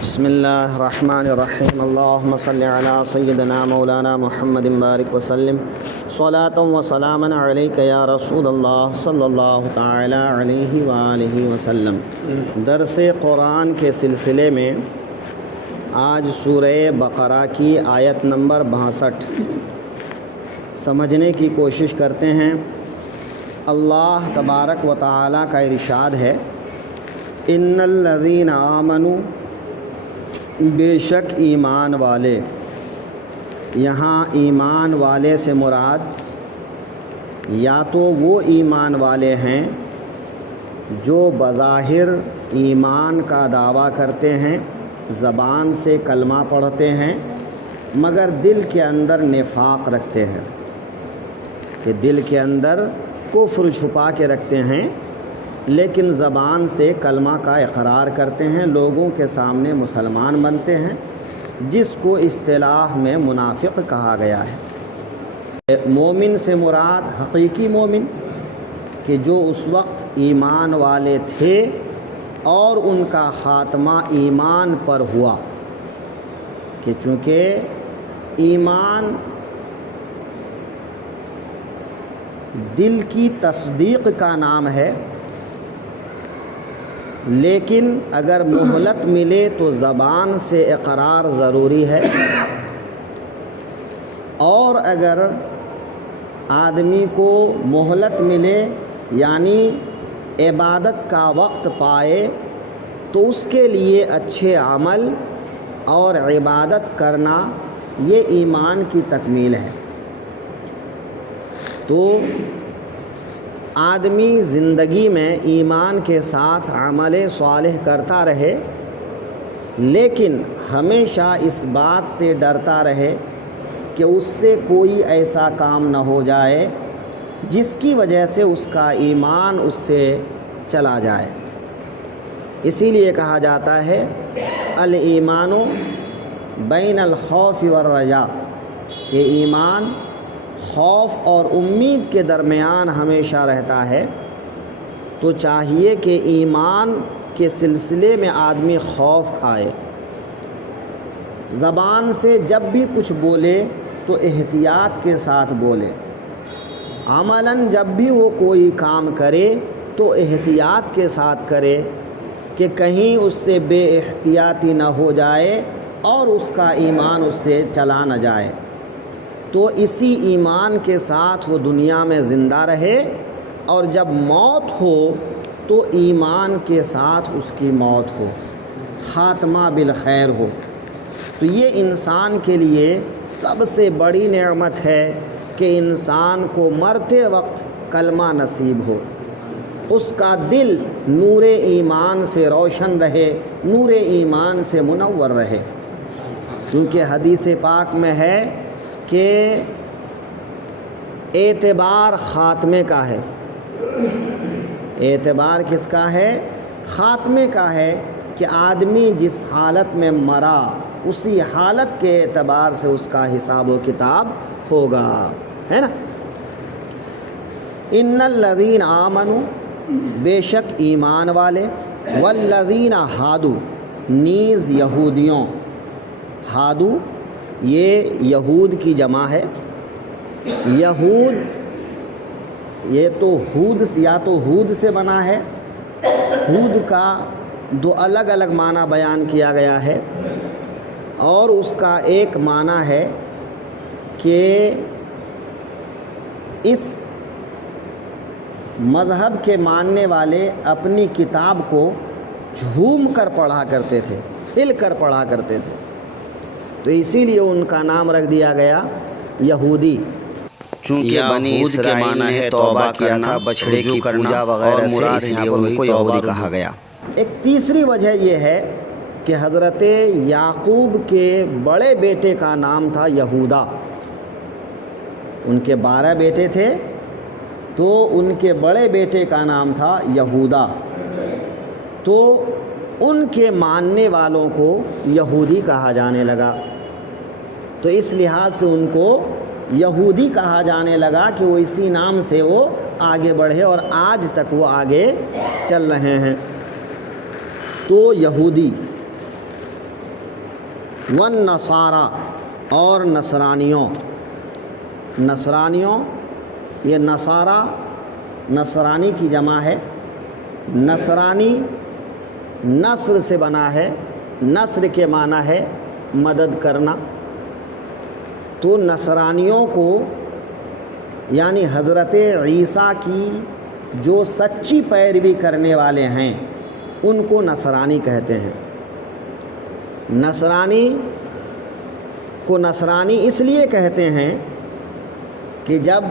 بسم اللہ الرحمن الرحیم اللہم صلی علی سیدنا مولانا محمد بارک وسلم صلاۃ و سلاما علیک یا رسول اللہ صلی اللہ تعالی علیہ وآلہ وسلم۔ درس قرآن کے سلسلے میں آج سورہ بقرہ کی آیت نمبر 62 سمجھنے کی کوشش کرتے ہیں۔ اللہ تبارک و تعالی کا ارشاد ہے، ان الذین آمنوا، بے شک ایمان والے۔ یہاں ایمان والے سے مراد یا تو وہ ایمان والے ہیں جو بظاہر ایمان کا دعویٰ کرتے ہیں، زبان سے کلمہ پڑھتے ہیں، مگر دل کے اندر نفاق رکھتے ہیں، کہ دل کے اندر کفر چھپا کے رکھتے ہیں، لیکن زبان سے کلمہ کا اقرار کرتے ہیں، لوگوں کے سامنے مسلمان بنتے ہیں، جس کو اصطلاح میں منافق کہا گیا ہے۔ مومن سے مراد حقیقی مومن، کہ جو اس وقت ایمان والے تھے اور ان کا خاتمہ ایمان پر ہوا، کہ چونکہ ایمان دل کی تصدیق کا نام ہے، لیکن اگر مہلت ملے تو زبان سے اقرار ضروری ہے، اور اگر آدمی کو مہلت ملے یعنی عبادت کا وقت پائے تو اس کے لیے اچھے عمل اور عبادت کرنا یہ ایمان کی تکمیل ہے۔ تو آدمی زندگی میں ایمان کے ساتھ عمل صالح کرتا رہے، لیکن ہمیشہ اس بات سے ڈرتا رہے کہ اس سے کوئی ایسا کام نہ ہو جائے جس کی وجہ سے اس کا ایمان اس سے چلا جائے۔ اسی لیے کہا جاتا ہے الایمان بین الخوف والرجاء، کہ ایمان خوف اور امید کے درمیان ہمیشہ رہتا ہے۔ تو چاہیے کہ ایمان کے سلسلے میں آدمی خوف کھائے، زبان سے جب بھی کچھ بولے تو احتیاط کے ساتھ بولے، عملاً جب بھی وہ کوئی کام کرے تو احتیاط کے ساتھ کرے، کہ کہیں اس سے بے احتیاطی نہ ہو جائے اور اس کا ایمان اس سے چلا نہ جائے۔ تو اسی ایمان کے ساتھ وہ دنیا میں زندہ رہے، اور جب موت ہو تو ایمان کے ساتھ اس کی موت ہو، خاتمہ بالخیر ہو۔ تو یہ انسان کے لیے سب سے بڑی نعمت ہے کہ انسان کو مرتے وقت کلمہ نصیب ہو، اس کا دل نور ایمان سے روشن رہے، نور ایمان سے منور رہے۔ چونکہ حدیث پاک میں ہے کہ اعتبار خاتمے کا ہے۔ اعتبار کس کا ہے؟ خاتمے کا ہے، کہ آدمی جس حالت میں مرا اسی حالت کے اعتبار سے اس کا حساب و کتاب ہوگا، ہے نا۔ ان الذین آمنوا، بے شک ایمان والے، والذین ہادو، نیز یہودیوں۔ ہادو یہ یہود کی جمع ہے۔ یہود یہ تو ہود، یا تو ہود سے بنا ہے۔ ہود کا دو الگ الگ معنی بیان کیا گیا ہے، اور اس کا ایک معنی ہے کہ اس مذہب کے ماننے والے اپنی کتاب کو جھوم کر پڑھا کرتے تھے، ہل کر پڑھا کرتے تھے، تو اسی لیے ان کا نام رکھ دیا گیا یہودی۔ چونکہ بنی اسرائیل نے توبہ کیا تھا بچھڑے کی پوجا وغیرہ سے، اس لیے ان کو یہودی کہا گیا۔ ایک تیسری وجہ یہ ہے کہ حضرت یعقوب کے بڑے بیٹے کا نام تھا یہودا۔ ان کے 12 بیٹے تھے، تو ان کے بڑے بیٹے کا نام تھا یہودا، تو ان کے ماننے والوں کو یہودی کہا جانے لگا، تو اس لحاظ سے ان کو یہودی کہا جانے لگا کہ وہ اسی نام سے وہ آگے بڑھے، اور آج تک وہ آگے چل رہے ہیں۔ تو یہودی والنصارى اور نصرانیوں یہ نصارہ نصرانی کی جمع ہے. نصرانی نصر سے بنا ہے. نصر کے معنی ہے مدد کرنا. تو نصرانیوں کو یعنی حضرت عیسیٰ کی جو سچی پیروی کرنے والے ہیں ان کو نصرانی کہتے ہیں. نصرانی کو نصرانی اس لیے کہتے ہیں کہ جب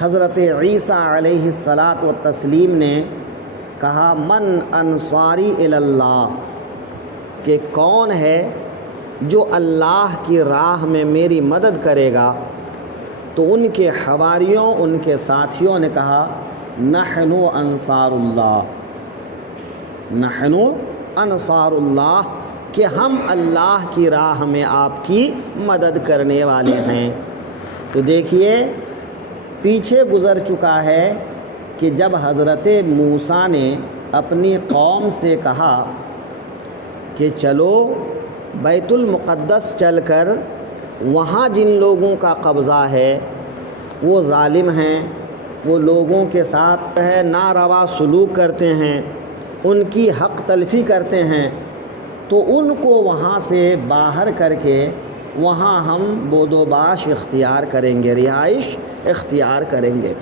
حضرت عیسیٰ علیہ الصلاۃ والتسلیم نے کہا من انصاری الی اللہ کہ کون ہے جو اللہ کی راہ میں میری مدد کرے گا، تو ان کے حواریوں ان کے ساتھیوں نے کہا نحن انصار اللہ، نحن انصار اللہ کہ ہم اللہ کی راہ میں آپ کی مدد کرنے والے ہیں. تو دیکھیے پیچھے گزر چکا ہے کہ جب حضرت موسیٰ نے اپنی قوم سے کہا کہ چلو بیت المقدس چل کر وہاں جن لوگوں کا قبضہ ہے وہ ظالم ہیں، وہ لوگوں کے ساتھ ناروا سلوک کرتے ہیں، ان کی حق تلفی کرتے ہیں، تو ان کو وہاں سے باہر کر کے وہاں ہم بود و باش اختیار کریں گے، رہائش اختیار کریں گے.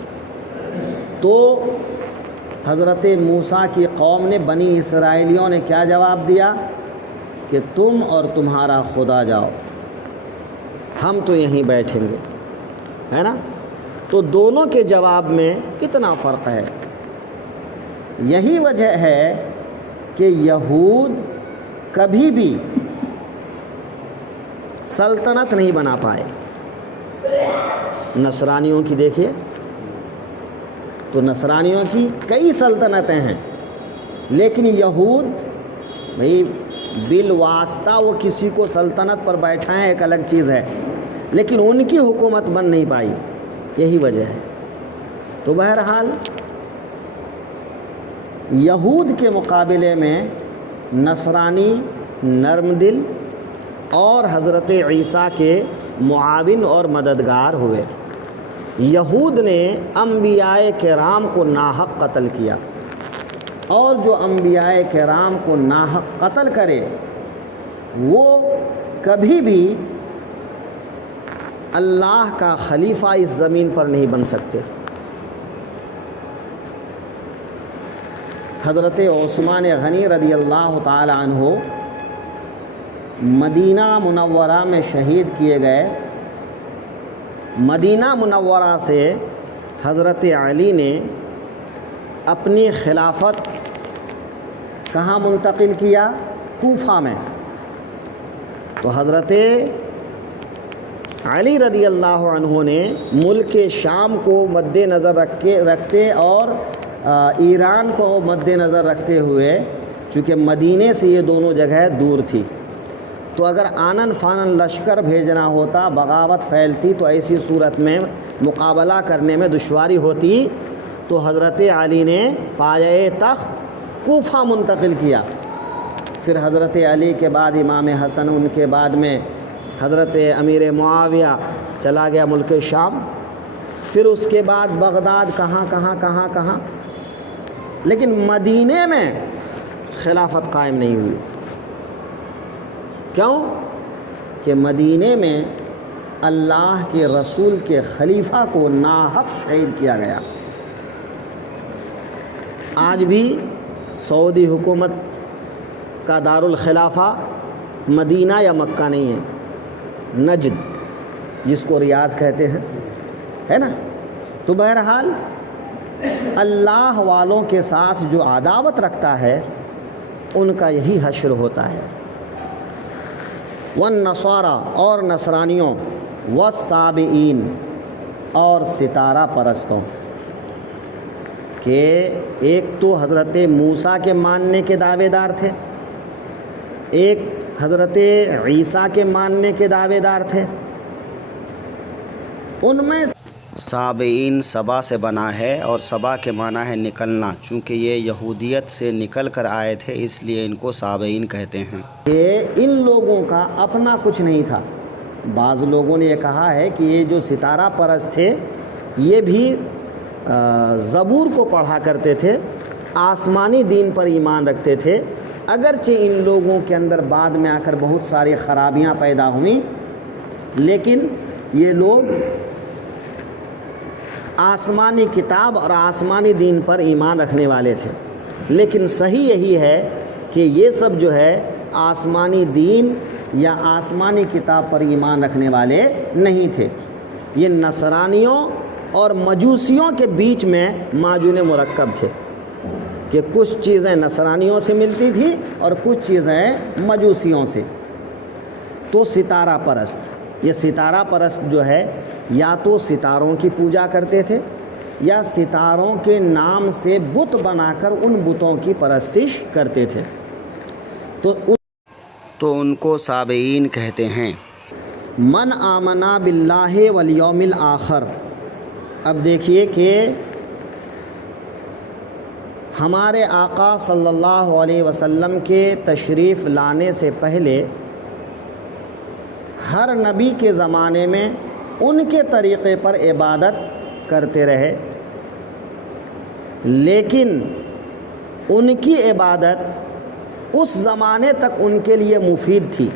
تو حضرت موسیٰ کی قوم نے بنی اسرائیلیوں نے کیا جواب دیا کہ تم اور تمہارا خدا جاؤ، ہم تو یہیں بیٹھیں گے، ہے نا. تو دونوں کے جواب میں کتنا فرق ہے. یہی وجہ ہے کہ یہود کبھی بھی سلطنت نہیں بنا پائے. نصرانیوں کی دیکھیے تو نصرانیوں کی کئی سلطنتیں ہیں، لیکن یہود بھئی بالواسطہ وہ کسی کو سلطنت پر بیٹھائیں ایک الگ چیز ہے، لیکن ان کی حکومت بن نہیں پائی. یہی وجہ ہے. تو بہرحال یہود کے مقابلے میں نصرانی نرم دل اور حضرت عیسیٰ کے معاون اور مددگار ہوئے. یہود نے انبیاء کرام کو ناحق قتل کیا، اور جو انبیاء کرام کو ناحق قتل کرے وہ کبھی بھی اللہ کا خلیفہ اس زمین پر نہیں بن سکتے. حضرت عثمان غنی رضی اللہ تعالی عنہ مدینہ منورہ میں شہید کیے گئے. مدینہ منورہ سے حضرت علی نے اپنی خلافت کہاں منتقل کیا؟ کوفہ میں. تو حضرت علی رضی اللہ عنہ نے ملک شام کو مد نظر رکھتے اور ایران کو مد نظر رکھتے ہوئے، چونکہ مدینے سے یہ دونوں جگہ دور تھی، تو اگر آنن فانن لشکر بھیجنا ہوتا، بغاوت پھیلتی، تو ایسی صورت میں مقابلہ کرنے میں دشواری ہوتی. تو حضرت علی نے پایہ تخت کوفہ منتقل کیا. پھر حضرت علی کے بعد امام حسن، ان کے بعد میں حضرت امیر معاویہ چلا گیا ملک شام، پھر اس کے بعد بغداد، کہاں، لیکن مدینے میں خلافت قائم نہیں ہوئی. کیوں؟ کہ مدینے میں اللہ کے رسول کے خلیفہ کو ناحق شہید کیا گیا. آج بھی سعودی حکومت کا دارالخلافہ مدینہ یا مکہ نہیں ہے، نجد جس کو ریاض کہتے ہیں، ہے نا. تو بہرحال اللہ والوں کے ساتھ جو عداوت رکھتا ہے ان کا یہی حشر ہوتا ہے. والنصارى اور نصرانیوں، والصابئین اور ستارہ پرستوں، کہ ایک تو حضرت موسیٰ کے ماننے کے دعوے دار تھے، ایک حضرت عیسیٰ کے ماننے کے دعوے دار تھے. ان میں سابعین سبا سے بنا ہے اور سبا کے معنی ہے نکلنا، چونکہ یہ یہودیت سے نکل کر آئے تھے اس لیے ان کو سابعین کہتے ہیں۔ یہ ان لوگوں کا اپنا کچھ نہیں تھا۔ بعض لوگوں نے یہ کہا ہے کہ یہ جو ستارہ پرست تھے یہ بھی زبور کو پڑھا کرتے تھے، آسمانی دین پر ایمان رکھتے تھے، اگرچہ ان لوگوں کے اندر بعد میں آ کر بہت ساری خرابیاں پیدا ہوئیں، لیکن یہ لوگ آسمانی کتاب اور آسمانی دین پر ایمان رکھنے والے تھے۔ لیکن صحیح یہی ہے کہ یہ سب جو ہے آسمانی دین یا آسمانی کتاب پر ایمان رکھنے والے نہیں تھے، یہ نصرانیوں اور مجوسیوں کے بیچ میں معجون مرکب تھے کہ کچھ چیزیں نصرانیوں سے ملتی تھیں اور کچھ چیزیں مجوسیوں سے۔ تو ستارہ پرست، یہ ستارہ پرست جو ہے یا تو ستاروں کی پوجا کرتے تھے یا ستاروں کے نام سے بت بنا کر ان بتوں کی پرستش کرتے تھے، تو ان کو سابعین کہتے ہیں۔ من آمنا باللہ والیوم الآخر۔ اب دیکھیے کہ ہمارے آقا صلی اللہ علیہ وسلم کے تشریف لانے سے پہلے ہر نبی کے زمانے میں ان کے طریقے پر عبادت کرتے رہے، لیکن ان کی عبادت اس زمانے تک ان کے لیے مفید تھی،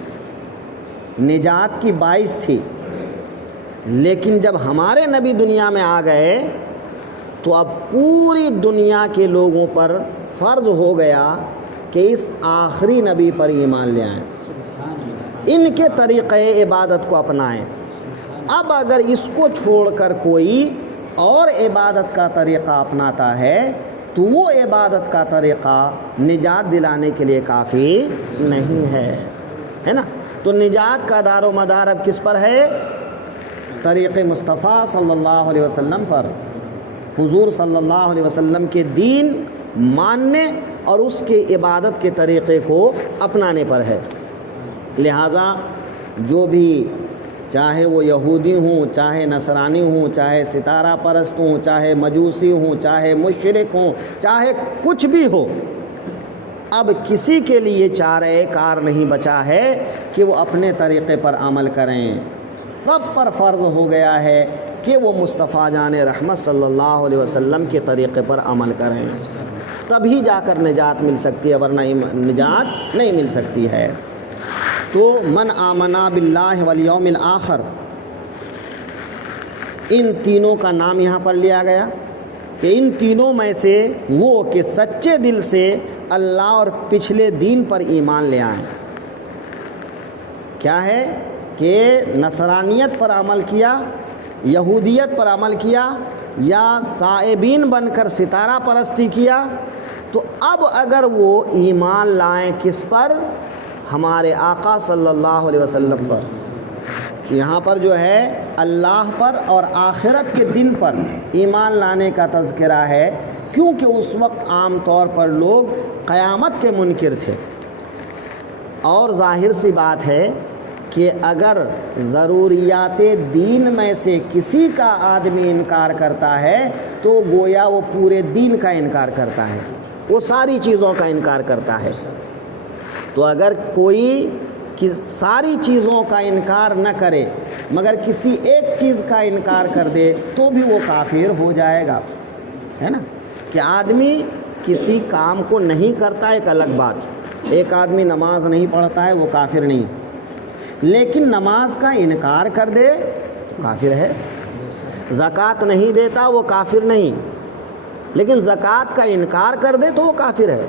نجات کی باعث تھی، لیکن جب ہمارے نبی دنیا میں آ گئے تو اب پوری دنیا کے لوگوں پر فرض ہو گیا کہ اس آخری نبی پر ایمان لے آئیں، ان کے طریقے عبادت کو اپنائیں۔ اب اگر اس کو چھوڑ کر کوئی اور عبادت کا طریقہ اپناتا ہے تو وہ عبادت کا طریقہ نجات دلانے کے لیے کافی نہیں ہے نا۔ تو نجات کا دار و مدار اب کس پر ہے؟ طریق مصطفیٰ صلی اللہ علیہ وسلم پر، حضور صلی اللہ علیہ وسلم کے دین ماننے اور اس کے عبادت کے طریقے کو اپنانے پر ہے۔ لہٰذا جو بھی چاہے وہ یہودی ہوں، چاہے نصرانی ہوں، چاہے ستارہ پرست ہوں، چاہے مجوسی ہوں، چاہے مشرک ہوں، چاہے کچھ بھی ہو، اب کسی کے لیے چارہ کار نہیں بچا ہے کہ وہ اپنے طریقے پر عمل کریں۔ سب پر فرض ہو گیا ہے کہ وہ مصطفیٰ جان رحمت صلی اللہ علیہ وسلم کے طریقے پر عمل کریں، تبھی جا کر نجات مل سکتی ہے، ورنہ نجات نہیں مل سکتی ہے۔ تو من آمنا باللہ والیوم الآخر، ان تینوں کا نام یہاں پر لیا گیا کہ ان تینوں میں سے وہ کہ سچے دل سے اللہ اور پچھلے دین پر ایمان لے آئیں۔ کیا ہے کہ نصرانیت پر عمل کیا، یہودیت پر عمل کیا یا صائبین بن کر ستارہ پرستی کیا، تو اب اگر وہ ایمان لائیں کس پر؟ ہمارے آقا صلی اللہ علیہ وسلم پر۔ یہاں پر جو ہے اللہ پر اور آخرت کے دن پر ایمان لانے کا تذکرہ ہے، کیونکہ اس وقت عام طور پر لوگ قیامت کے منکر تھے، اور ظاہر سی بات ہے کہ اگر ضروریات دین میں سے کسی کا آدمی انکار کرتا ہے تو گویا وہ پورے دین کا انکار کرتا ہے، وہ ساری چیزوں کا انکار کرتا ہے۔ تو اگر کوئی ساری چیزوں کا انکار نہ کرے مگر کسی ایک چیز کا انکار کر دے تو بھی وہ کافر ہو جائے گا، ہے نا۔ کہ آدمی کسی کام کو نہیں کرتا ایک الگ بات، ایک آدمی نماز نہیں پڑھتا ہے وہ کافر نہیں، لیکن نماز کا انکار کر دے تو کافر ہے۔ زکوٰۃ نہیں دیتا وہ کافر نہیں، لیکن زکوٰۃ کا انکار کر دے تو وہ کافر ہے۔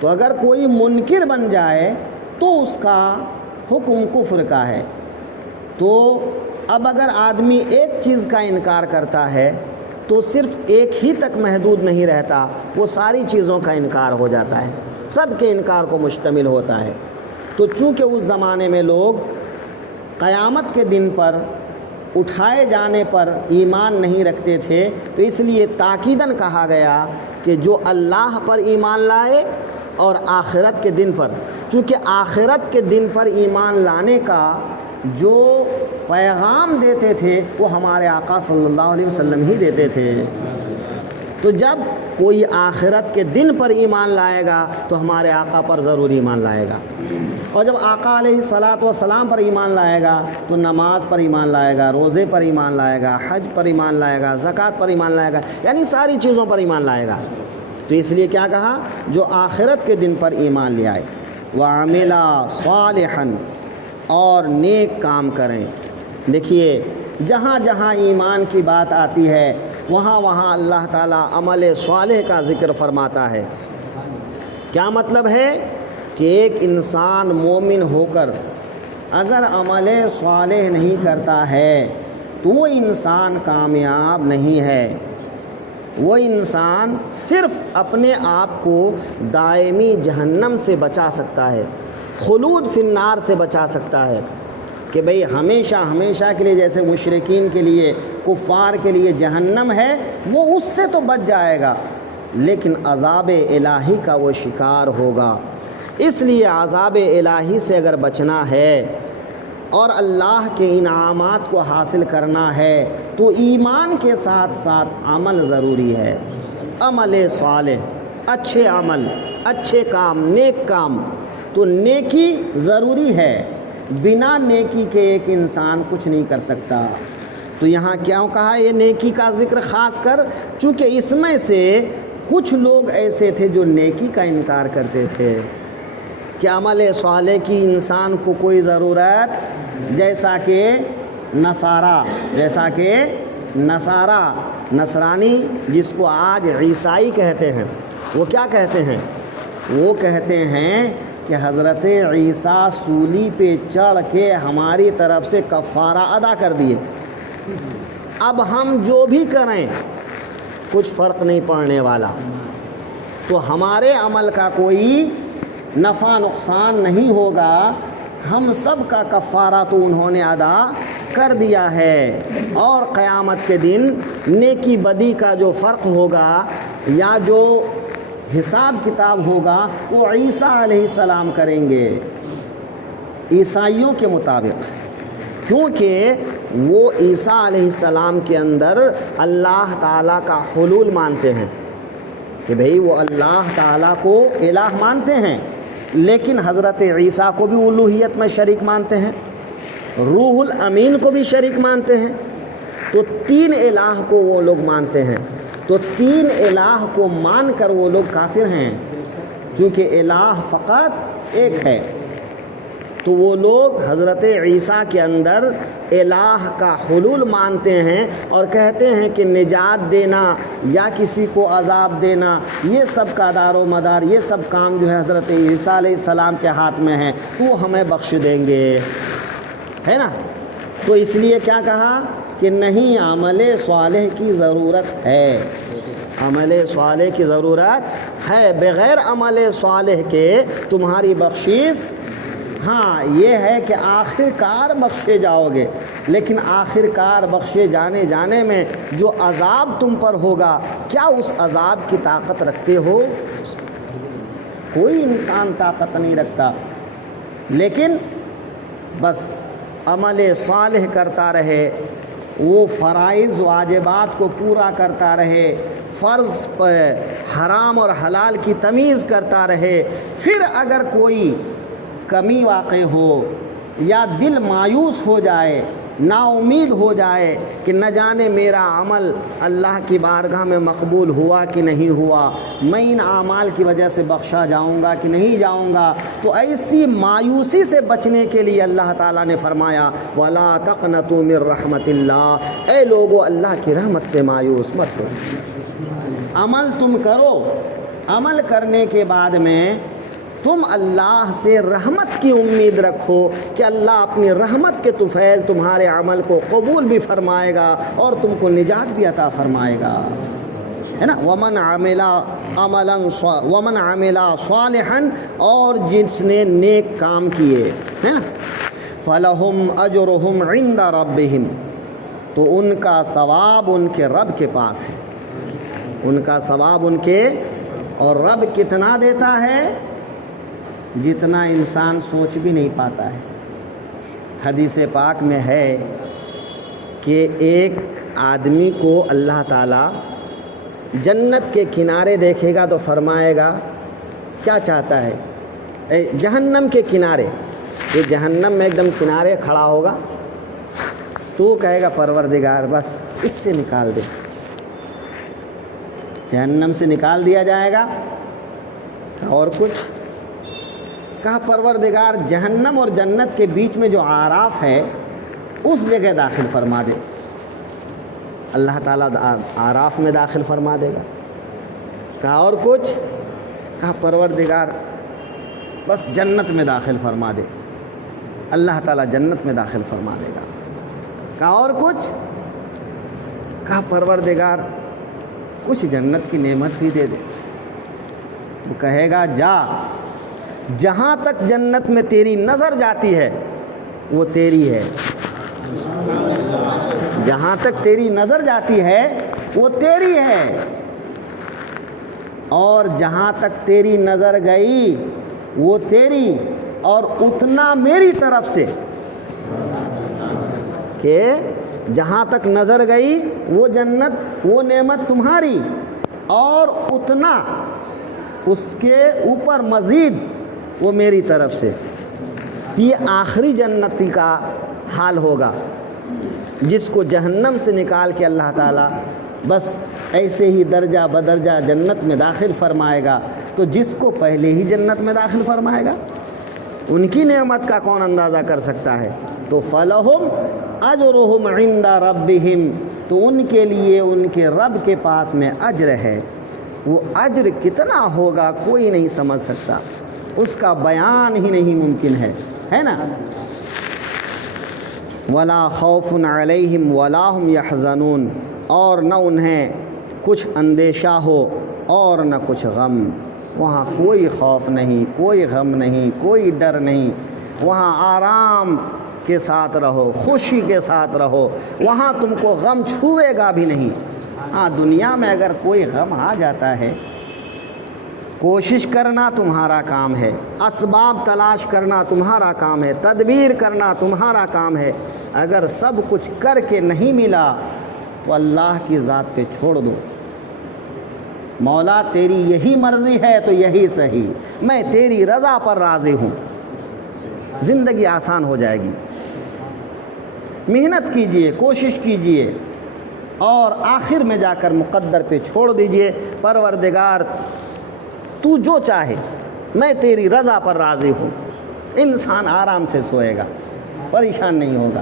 تو اگر کوئی منکر بن جائے تو اس کا حکم کفر کا ہے۔ تو اب اگر آدمی ایک چیز کا انکار کرتا ہے تو صرف ایک ہی تک محدود نہیں رہتا، وہ ساری چیزوں کا انکار ہو جاتا ہے، سب کے انکار کو مشتمل ہوتا ہے۔ تو چونکہ اس زمانے میں لوگ قیامت کے دن پر اٹھائے جانے پر ایمان نہیں رکھتے تھے، تو اس لیے تاکیداً کہا گیا کہ جو اللہ پر ایمان لائے اور آخرت کے دن پر، چونکہ آخرت کے دن پر ایمان لانے کا جو پیغام دیتے تھے وہ ہمارے آقا صلی اللہ علیہ وسلم ہی دیتے تھے۔ تو جب کوئی آخرت کے دن پر ایمان لائے گا تو ہمارے آقا پر ضرور ایمان لائے گا، اور جب آقا علیہ الصلاۃ والسلام پر ایمان لائے گا تو نماز پر ایمان لائے گا، روزے پر ایمان لائے گا، حج پر ایمان لائے گا، زکوٰۃ پر ایمان لائے گا، یعنی ساری چیزوں پر ایمان لائے گا۔ تو اس لیے کیا کہا؟ جو آخرت کے دن پر ایمان لے آئے، وَعَمِلَ صَالِحًا، اور نیک کام کریں۔ دیکھیے جہاں جہاں ایمان کی بات آتی ہے وہاں وہاں اللہ تعالیٰ عمل صالح کا ذکر فرماتا ہے۔ کیا مطلب ہے کہ ایک انسان مومن ہو کر اگر عمل صالح نہیں کرتا ہے تو وہ انسان کامیاب نہیں ہے، وہ انسان صرف اپنے آپ کو دائمی جہنم سے بچا سکتا ہے، خلود فی النار سے بچا سکتا ہے کہ بھئی ہمیشہ ہمیشہ کے لیے، جیسے مشرکین کے لیے، کفار کے لیے جہنم ہے، وہ اس سے تو بچ جائے گا لیکن عذاب الہی کا وہ شکار ہوگا۔ اس لیے عذاب الہی سے اگر بچنا ہے اور اللہ کے انعامات کو حاصل کرنا ہے تو ایمان کے ساتھ ساتھ عمل ضروری ہے، عمل صالح، اچھے عمل، اچھے کام، نیک کام۔ تو نیکی ضروری ہے، بنا نیکی کے ایک انسان کچھ نہیں کر سکتا۔ تو یہاں کیا کہا یہ نیکی کا ذکر خاص کر؟ چونکہ اس میں سے کچھ لوگ ایسے تھے جو نیکی کا انکار کرتے تھے کہ عمل صالح کی انسان کو کوئی ضرورت، جیسا کہ نصرانی جس کو آج عیسائی کہتے ہیں، وہ کیا کہتے ہیں؟ وہ کہتے ہیں کہ حضرت عیسیٰ سولی پہ چڑھ کے ہماری طرف سے کفارہ ادا کر دیے، اب ہم جو بھی کریں کچھ فرق نہیں پڑنے والا، تو ہمارے عمل کا کوئی نفع نقصان نہیں ہوگا، ہم سب کا کفارہ تو انہوں نے ادا کر دیا ہے، اور قیامت کے دن نیکی بدی کا جو فرق ہوگا یا جو حساب کتاب ہوگا وہ عیسیٰ علیہ السلام کریں گے عیسائیوں کے مطابق، کیونکہ وہ عیسیٰ علیہ السلام کے اندر اللہ تعالیٰ کا حلول مانتے ہیں کہ بھئی وہ اللہ تعالیٰ کو الہ مانتے ہیں، لیکن حضرت عیسیٰ کو بھی الوہیت میں شریک مانتے ہیں، روح الامین کو بھی شریک مانتے ہیں، تو تین الہ کو وہ لوگ مانتے ہیں۔ تو تین الہ کو مان کر وہ لوگ کافر ہیں، چونکہ الہ فقط ایک ہے۔ تو وہ لوگ حضرت عیسیٰ کے اندر الہ کا حلول مانتے ہیں اور کہتے ہیں کہ نجات دینا یا کسی کو عذاب دینا، یہ سب کا دار و مدار، یہ سب کام جو ہے حضرت عیسیٰ علیہ السلام کے ہاتھ میں ہے، تو وہ ہمیں بخش دیں گے، ہے نا؟ تو اس لیے کیا کہا کہ نہیں، عمل صالح کی ضرورت ہے، عمل صالح کی ضرورت ہے، بغیر عمل صالح کے تمہاری بخشش، ہاں یہ ہے کہ آخر کار بخشے جاؤ گے، لیکن آخر کار بخشے جانے میں جو عذاب تم پر ہوگا، کیا اس عذاب کی طاقت رکھتے ہو؟ کوئی انسان طاقت نہیں رکھتا، لیکن بس عمل صالح کرتا رہے، وہ فرائض واجبات کو پورا کرتا رہے، فرض پر حرام اور حلال کی تمیز کرتا رہے، پھر اگر کوئی کمی واقع ہو یا دل مایوس ہو جائے، نا امید ہو جائے کہ نہ جانے میرا عمل اللہ کی بارگاہ میں مقبول ہوا کہ نہیں ہوا، میں ان اعمال کی وجہ سے بخشا جاؤں گا کہ نہیں جاؤں گا، تو ایسی مایوسی سے بچنے کے لیے اللہ تعالیٰ نے فرمایا وَلَا تَقْنَطُوا مِن رَحْمَةِ اللَّهِ، اے لوگو اللہ کی رحمت سے مایوس مت ہو، عمل تم کرو، عمل کرنے کے بعد میں تم اللہ سے رحمت کی امید رکھو کہ اللہ اپنی رحمت کے طفیل تمہارے عمل کو قبول بھی فرمائے گا اور تم کو نجات بھی عطا فرمائے گا، ہے نا؟ وَمَنْ عَمِلَ صَالِحًا، اور جس نے نیک کام کیے، ہے نا؟ فَلَهُمْ أَجْرُهُمْ عِنْدَ رَبِّهِمْ، تو ان کا ثواب ان کے رب کے پاس ہے، ان کا ثواب ان کے، اور رب کتنا دیتا ہے؟ جتنا انسان سوچ بھی نہیں پاتا ہے، حدیث پاک میں ہے کہ ایک آدمی کو اللہ تعالیٰ جنت کے کنارے دیکھے گا تو فرمائے گا کیا چاہتا ہے؟ جہنم کے کنارے، یہ جہنم میں ایک دم کنارے کھڑا ہوگا تو کہے گا پروردگار بس اس سے نکال دے، جہنم سے نکال دیا جائے گا۔ اور کچھ کہا پروردگار جہنم اور جنت کے بیچ میں جو آراف ہے اس جگہ داخل فرما دے، اللہ تعالیٰ آراف میں داخل فرما دے گا۔ کہا اور کچھ؟ کہا پروردگار بس جنت میں داخل فرما دے، اللہ تعالیٰ جنت میں داخل فرما دے گا۔ کہا اور کچھ؟ کہا پروردگار کچھ جنت کی نعمت بھی دے دے۔ وہ کہے گا جا، جہاں تک جنت میں تیری نظر جاتی ہے وہ تیری ہے، جہاں تک تیری نظر جاتی ہے وہ تیری ہے، اور جہاں تک تیری نظر گئی وہ تیری، اور اتنا میری طرف سے کہ جہاں تک نظر گئی وہ جنت وہ نعمت تمہاری، اور اتنا اس کے اوپر مزید وہ میری طرف سے۔ یہ آخری جنتی کا حال ہوگا جس کو جہنم سے نکال کے اللہ تعالیٰ بس ایسے ہی درجہ بدرجہ جنت میں داخل فرمائے گا۔ تو جس کو پہلے ہی جنت میں داخل فرمائے گا ان کی نعمت کا کون اندازہ کر سکتا ہے؟ تو فَلَهُمْ أَجْرُهُمْ عِنْدَ رَبِّهِمْ، تو ان کے لیے ان کے رب کے پاس میں اجر ہے۔ وہ اجر کتنا ہوگا کوئی نہیں سمجھ سکتا، اس کا بیان ہی نہیں ممکن ہے نا۔ وَلَا خَوْفٌ عَلَيْهِمْ وَلَا هُمْ يَحْزَنُونَ، اور نہ انہیں کچھ اندیشہ ہو اور نہ کچھ غم۔ وہاں کوئی خوف نہیں، کوئی غم نہیں، کوئی ڈر نہیں، وہاں آرام کے ساتھ رہو، خوشی کے ساتھ رہو، وہاں تم کو غم چھوئے گا بھی نہیں۔ ہاں دنیا میں اگر کوئی غم آ جاتا ہے، کوشش کرنا تمہارا کام ہے، اسباب تلاش کرنا تمہارا کام ہے، تدبیر کرنا تمہارا کام ہے۔ اگر سب کچھ کر کے نہیں ملا تو اللہ کی ذات پہ چھوڑ دو، مولا تیری یہی مرضی ہے تو یہی صحیح، میں تیری رضا پر راضی ہوں، زندگی آسان ہو جائے گی۔ محنت کیجئے، کوشش کیجئے، اور آخر میں جا کر مقدر پہ چھوڑ دیجئے، پروردگار تو جو چاہے میں تیری رضا پر راضی ہوں۔ انسان آرام سے سوئے گا، پریشان نہیں ہوگا۔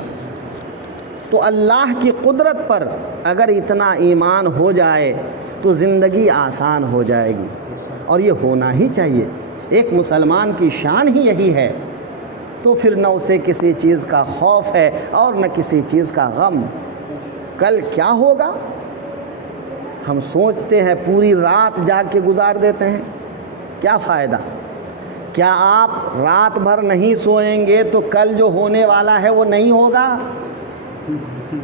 تو اللہ کی قدرت پر اگر اتنا ایمان ہو جائے تو زندگی آسان ہو جائے گی، اور یہ ہونا ہی چاہیے۔ ایک مسلمان کی شان ہی یہی ہے، تو پھر نہ اسے کسی چیز کا خوف ہے اور نہ کسی چیز کا غم۔ کل کیا ہوگا ہم سوچتے ہیں، پوری رات جاگ کے گزار دیتے ہیں، کیا فائدہ؟ کیا آپ رات بھر نہیں سوئیں گے تو کل جو ہونے والا ہے وہ نہیں ہوگا؟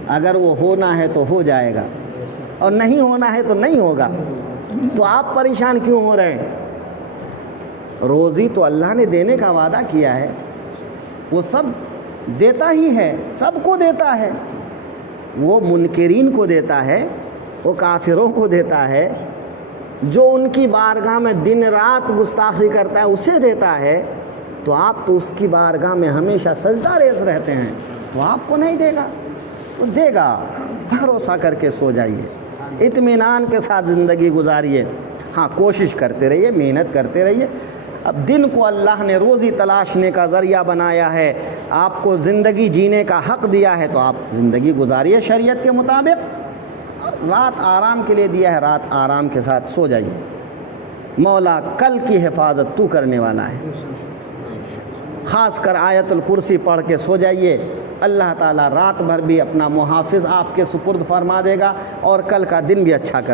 اگر وہ ہونا ہے تو ہو جائے گا، اور نہیں ہونا ہے تو نہیں ہوگا۔ تو آپ پریشان کیوں ہو رہے ہیں؟ روزی تو اللہ نے دینے کا وعدہ کیا ہے، وہ سب دیتا ہی ہے، سب کو دیتا ہے۔ وہ منکرین کو دیتا ہے، وہ کافروں کو دیتا ہے، جو ان کی بارگاہ میں دن رات گستاخی کرتا ہے اسے دیتا ہے۔ تو آپ تو اس کی بارگاہ میں ہمیشہ سجدہ ریز رہتے ہیں، تو آپ کو نہیں دے گا؟ تو دے گا، بھروسہ کر کے سو جائیے، اطمینان کے ساتھ زندگی گزاریے۔ ہاں کوشش کرتے رہیے، محنت کرتے رہیے۔ اب دن کو اللہ نے روزی تلاشنے کا ذریعہ بنایا ہے، آپ کو زندگی جینے کا حق دیا ہے، تو آپ زندگی گزاریے شریعت کے مطابق۔ رات آرام کے لیے دیا ہے، رات آرام کے ساتھ سو جائیے، مولا کل کی حفاظت تو کرنے والا ہے۔ خاص کر آیت الکرسی پڑھ کے سو جائیے، اللہ تعالیٰ رات بھر بھی اپنا محافظ آپ کے سپرد فرما دے گا، اور کل کا دن بھی اچھا کر